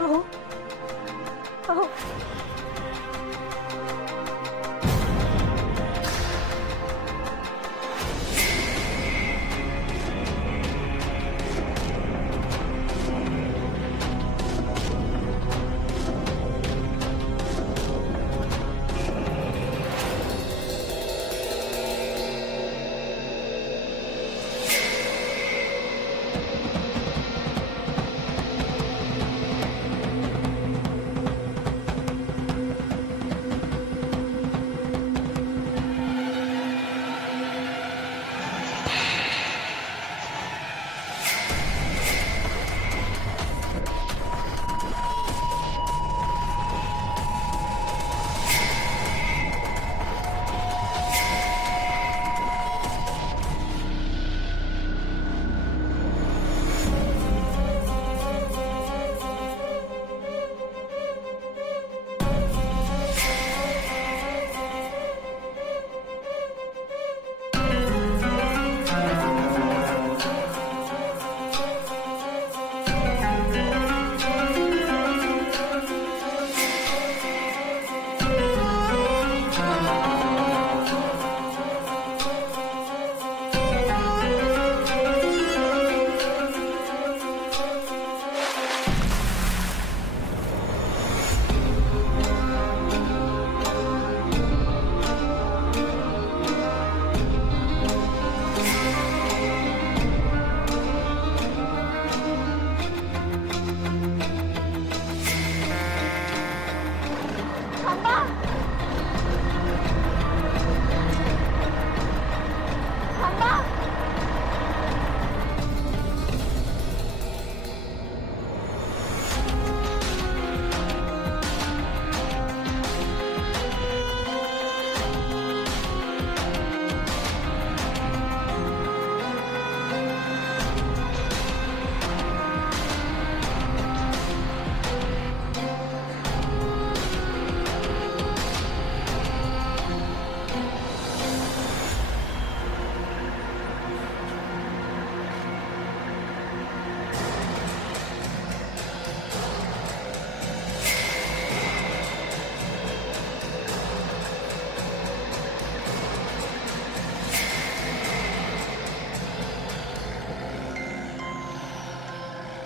अहो अहो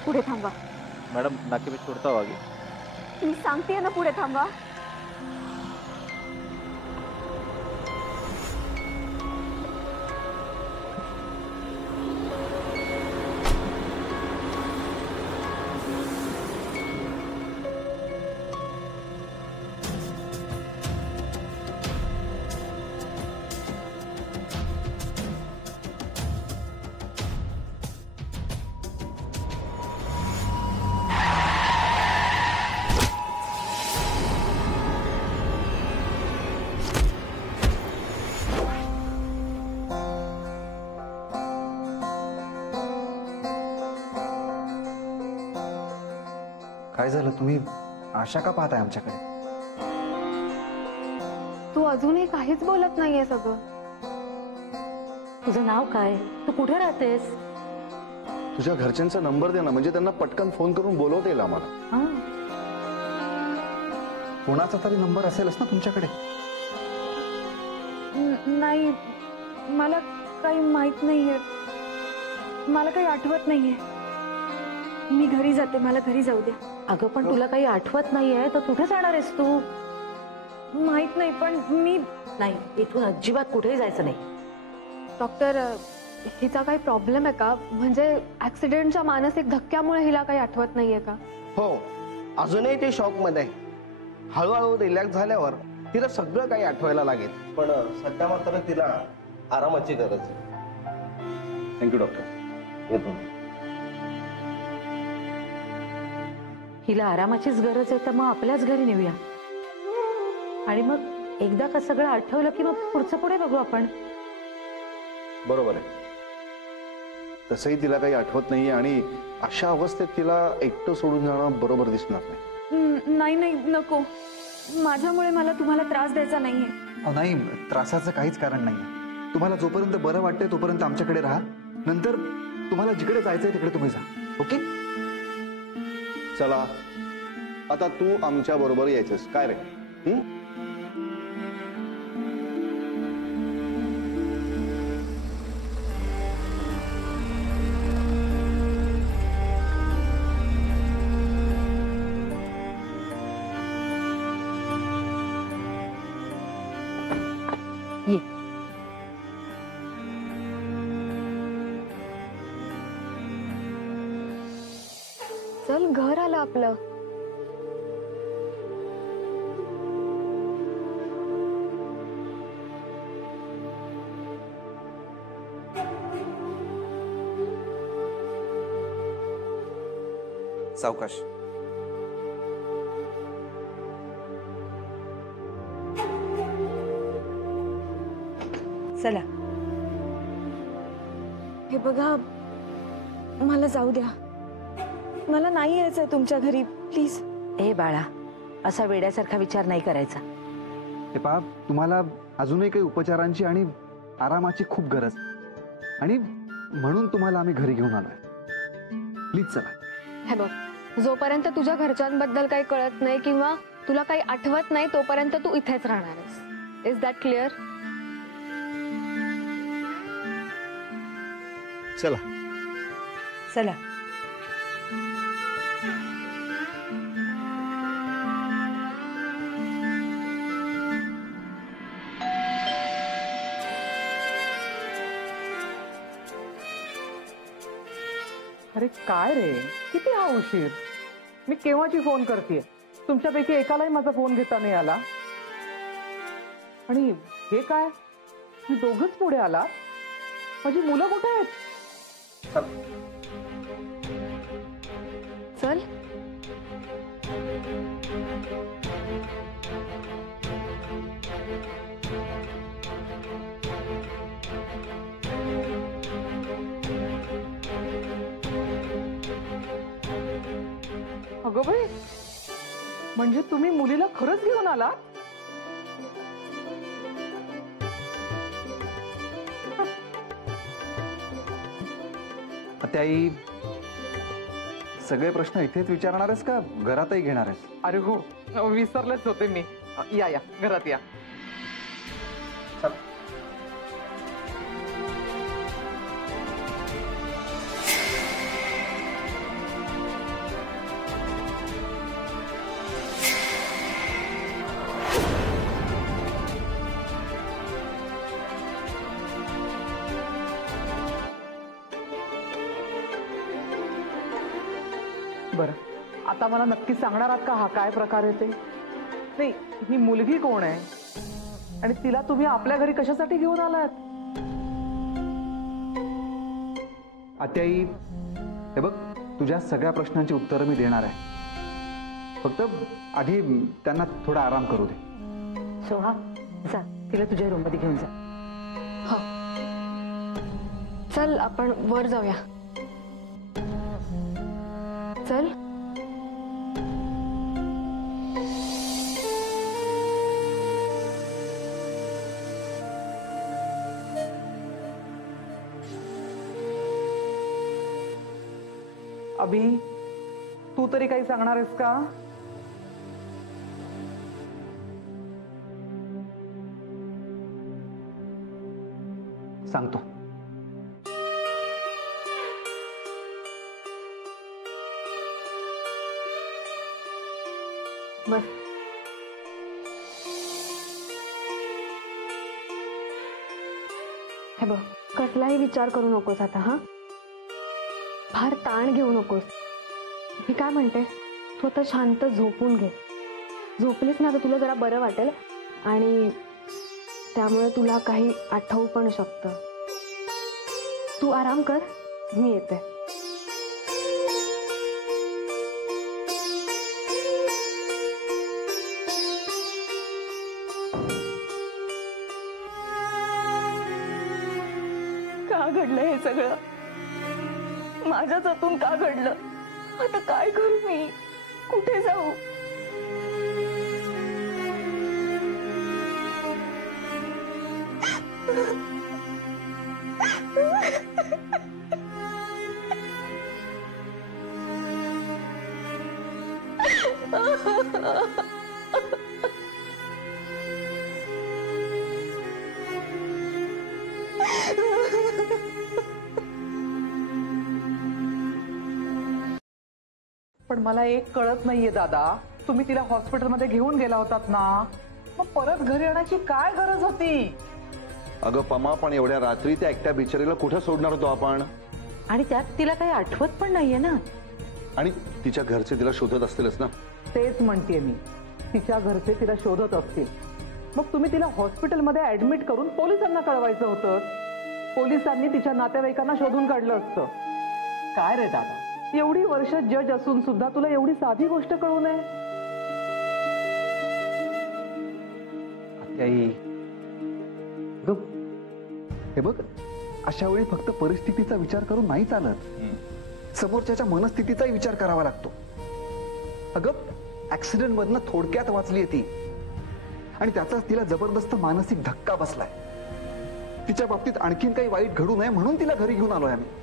पुढे थांबा। मैडम नाके में छोड़ता हूँ आगे। मी सांगते ना पुढे थांबा। काय झालं? तुम्ही आशा का पाहताय आमच्याकडे? तू अजूनही काहीच बोलत नाहीये सगळं। तुझं नाव काय? तू कुठे राहतेस? तुझ्या घरच्यांचा नंबर दे ना, म्हणजे त्यांना पटकन फोन करून बोलवता येईल आम्हाला। कोणाचा तरी नंबर असेलच ना तुमच्याकडे? नाही, मला काही माहित नाहीये, मला काही आठवत नाहीये। मी घरी जाते, मला घरी जाऊ द्या। अगं पण तुला काही आठवत नाहीये तर कुठे जाणार आहेस तू? माहित नाही, पण मी नाही, इथून अजिबात कुठेही जायचं नाही। डॉक्टर, हिचा काही प्रॉब्लेम आहे का? म्हणजे ऍक्सिडेंटच्या मानसिक धक्क्यामुळे हिला काही आठवत नाहीये का? हो, अजूनही ती शॉक मध्ये आहे। हळूहळू रिलॅक्स झाल्यावर तिला सगळं काही आठवायला लागेल, पण सध्या मात्र तिला आरामाची गरज आहे। Thank you doctor. येतो। हिला आरामाचीच गरज आहे तर मग आपल्याच घरी नेऊया आणि मग एकदा का सगळं आठवलं की मग पुढचं पुढे बघू आपण। बरोबर आहे, तसंही तिला काही आठवत नाहीये आणि अशा अवस्थेत तिला एकटं सोडून जाणं बरोबर दिसणार नाही। नाही नाही, नको, माझ्यामुळे मला तुम्हाला त्रास द्यायचा नाहीये। नाही, त्रासाचं काहीच कारण नाहीये। तुम्हाला जोपर्यंत बरं वाटतंय तोपर्यंत आमच्याकडे राहा, नंतर तुम्हाला जिकडे जायचंय तिकडे तुम्ही जा। ओके, चला आता तू आमच्या बरोबर यायचंस काय रे? ये. चल घर आलं आपलं. सावकाश. चला. हे बघा, मला जाऊ द्या. मला नाही यायचंय तुमच्या घरी, प्लीज. ए बाळा, असा वेड्यासारखा विचार नाही करायचा. हे पहा, तुम्हाला अजूनही काही उपचारांची आणि आरामाची खूप गरज आणि म्हणून तुम्हाला आम्ही घरी घेऊन आलोय. प्लीज चला. हे बघ, जोपर्यंत तुझ्या घरच्यांबद्दल काही कळत नाही किंवा तुला काही आठवत नाही तोपर्यंत तू इथेच राहणार आहेस. Is that clear? चला. चला. अरे काय रे, किती हा उशीर? मी केव्हाची फोन करते. तुमच्यापैकी एकालाही माझा फोन घेता नाही आला. आणि हे काय, मी दोघच पुढे आला. माझी मुलं कुठे आहेत? चल. अगं बाई, म्हणजे तुम्ही मुलीला खरंच घेऊन आला? त्याही सगळे प्रश्न इथेच विचारणार आहेस का घरातही घेणार आहेस? अरे हो, विसरलेच होते मी. या या, घरात या. बरं, आता मला नक्की सांगणार आहात का हा काय प्रकार आहे ते? नाही, ही मुलगी कोण आहे आणि तिला तुम्ही आपल्या घरी कशासाठी घेऊन आलात? आत्याई, हे बघ, तुझ्या सगळ्या प्रश्नांची उत्तरं मी देणार आहे. फक्त आधी त्यांना थोडा आराम करू दे. सोहा, जा तिला तुझ्या रूम मध्ये घेऊन जा. हो, चल आपण वर जाऊया. चल. अभि, तू तरी काही सांगणार आहेस का? सांगतो. बस. हे बघ, कसलाही विचार करू नकोस आता. हा, फार ताण घेऊ नकोस. मी काय म्हणते, तू आता शांत झोपून घे. झोपलीस ना तर तुला जरा बरं वाटेल आणि त्यामुळे तुला काही आठवू पण शकतं. तू आराम कर, मी येते. का घडलं हे सगळं? माझ्याच हातून का घडलं? आता काय करू मी? कुठे जाऊ? पण मला एक कळत नाहीये दादा, तुम्ही तिला हॉस्पिटलमध्ये घेऊन गेला होतात ना, मग परत घरी येण्याची काय गरज होती? अगं पमा, पण एवढ्या रात्री त्या एकट्या बिचारीला कुठं सोडणार होतो आपण? आणि त्यात तिला काही आठवत पण नाहीये ना. आणि तिच्या घरचे तिला शोधत असतीलच ना. तेच म्हणतेय मी, तिच्या घरचे तिला शोधत असतील. मग तुम्ही तिला हॉस्पिटलमध्ये ऍडमिट करून पोलिसांना कळवायचं होतं. पोलिसांनी तिच्या नातेवाईकांना शोधून काढलं असतं. काय रे दादा, एवढी वर्ष जज असून सुद्धा तुला एवढी साधी गोष्ट कळू नये? आत्याई, अगं, हे बघ, अशा वेळी फक्त परिस्थितीचा विचार करून नाही चालत. समोरच्याच्या मनस्थितीचाही विचार करावा लागतो. अगं, ऍक्सिडेंट मधनं थोडक्यात वाचली ती, आणि त्याचाच तिला जबरदस्त मानसिक धक्का बसलाय. तिच्या बाबतीत आणखीन काही वाईट घडू नये म्हणून तिला घरी घेऊन आलोय आम्ही.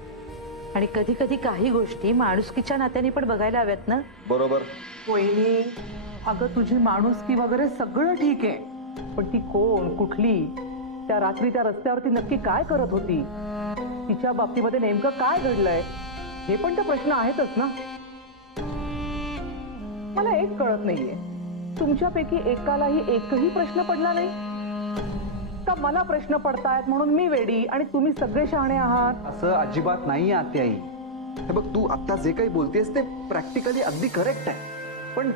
आणि कधी कधी काही गोष्टी माणुसकीच्या नात्याने पण बघायला हव्यात ना. बरोबर. वहिनी, अगं तुझी माणुसकी वगैरे सगळं ठीक आहे, पण ती कोण, कुठली, त्या रात्री त्या रस्त्यावरती नक्की काय करत होती, तिच्या बाबतीमध्ये नेमकं काय घडलंय, हे पण तर प्रश्न आहेतच ना. मला एक कळत नाहीये, तुमच्यापैकी एकालाही एकही प्रश्न पडला नाही का? मला प्रश्न पडतायत म्हणून मी वेडी आणि तुम्ही सगळे शहाणे आहात? असं अजिबात नाहीये आत्याई. हे बघ, तू आता जे काही बोलतेस ते प्रॅक्टिकली अगदी करेक्ट आहे, पण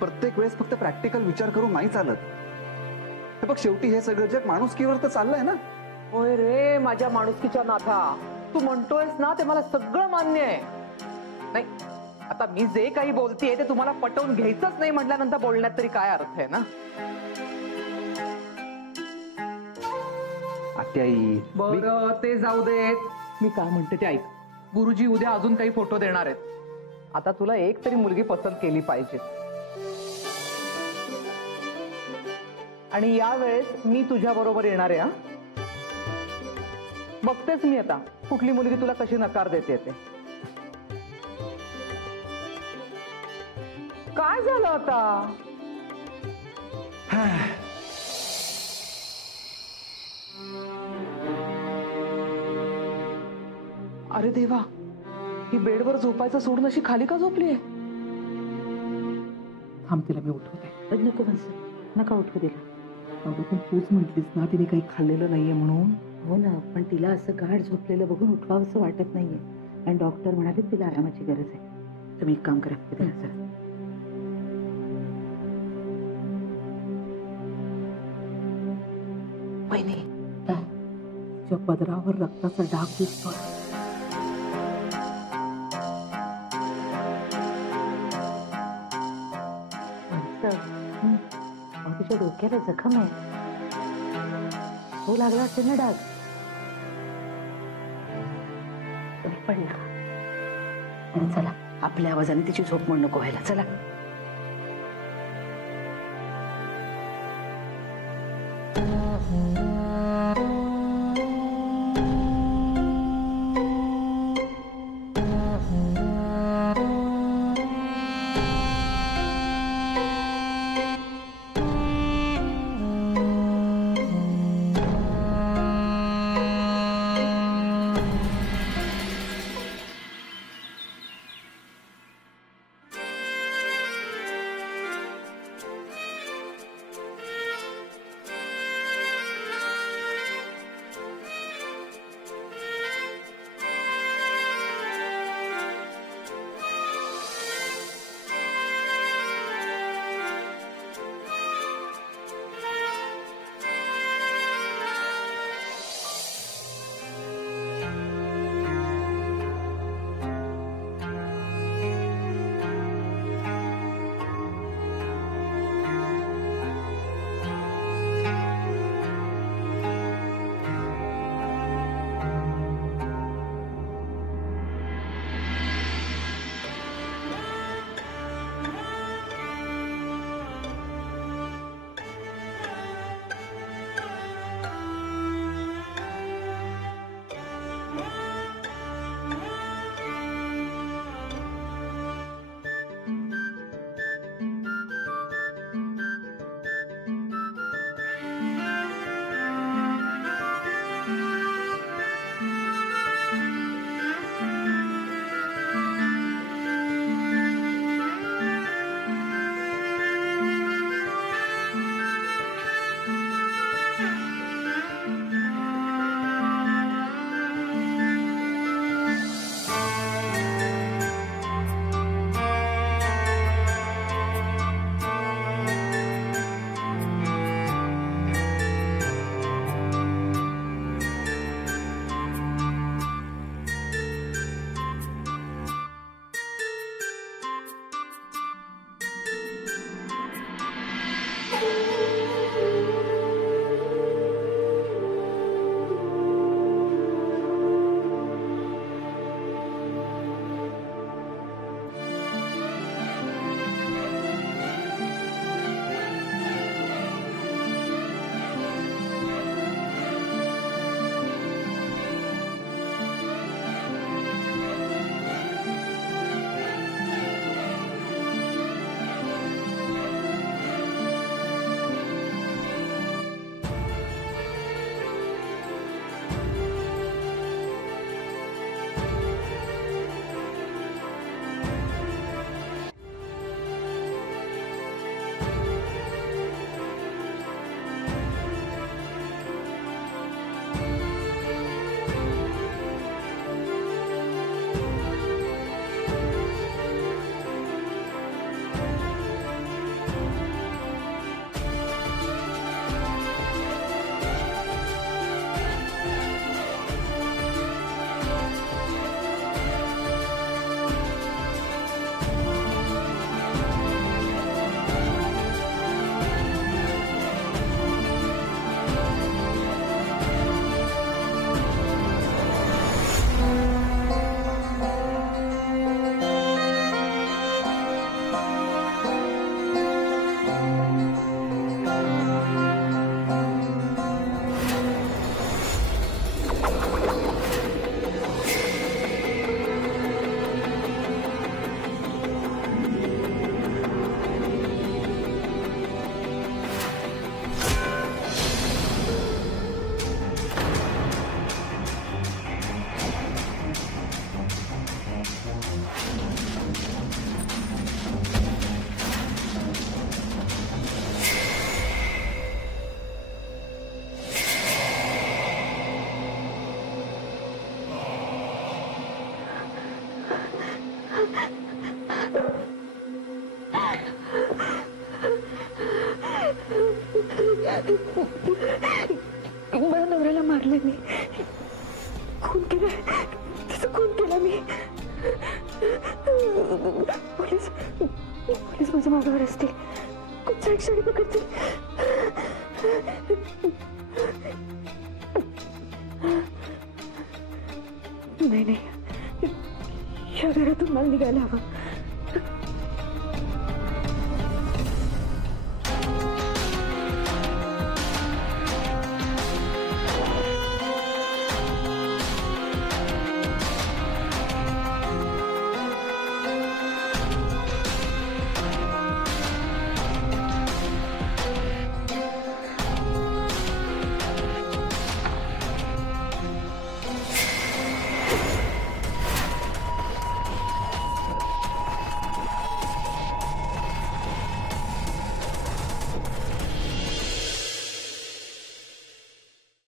प्रत्येक वेळेस फक्त प्रॅक्टिकल विचार करून नाही चालत. हे बघ, शेवटी हे सगळं जग माणुसकीवर तर चाललंय ना. होय रे माझ्या माणुसकीच्या नाथा, तू म्हणतोयस ना ते मला सगळं मान्य आहे. नाही, आता मी जे काही बोलतेय ते तुम्हाला पटवून घ्यायचंच नाही म्हटल्यानंतर बोलण्यात तरी काय अर्थ आहे ना. आत्याई, बरं, ते जाऊ देत. मी काय म्हणते ते ऐक. गुरुजी उद्या अजून काही फोटो देणार आहेत. आता तुला एक तरी मुलगी पसंत केली पाहिजे, आणि यावेळेस मी तुझ्या बरोबर येणार आहे. बघतेच मी आता कुठली मुलगी तुला कशी नकार देते ते. काय झालं आता? अरे देवा, ही बेडवर झोपायचं सोडून अशी खाली का झोपलीये? थांब, तिला मी उठवते. नको बस, नका उठवू तिला. अगं पण तूच म्हटलीस ना तिने काही खाल्लेलं नाहीये म्हणून. हो ना, पण तिला असं गाढ झोपलेलं बघून उठवावंसं वाटत नाहीये, आणि डॉक्टर म्हणाले तिला आरामाची गरज आहे. तुम्ही एक काम करा, तिला जरा. वहिनी, तिच्या पदरावर रक्ताचा डाग दिसतोय. तिच्या डोक्याला जखम आहे, तो लागला असेल ना डाग. तुम्ही पडला. आणि चला, आपल्या आवाजाने तिची झोप म्हणून नको व्हायला. चला. माझ्या नवऱ्याला मारले मी, खून केला, तिचा खून केला मी. पोलीस पोलीस माझ्या मागावर असतील, कुठच्या क्षणी पकडतील. नाही, या घरातून मला निघायला हवं.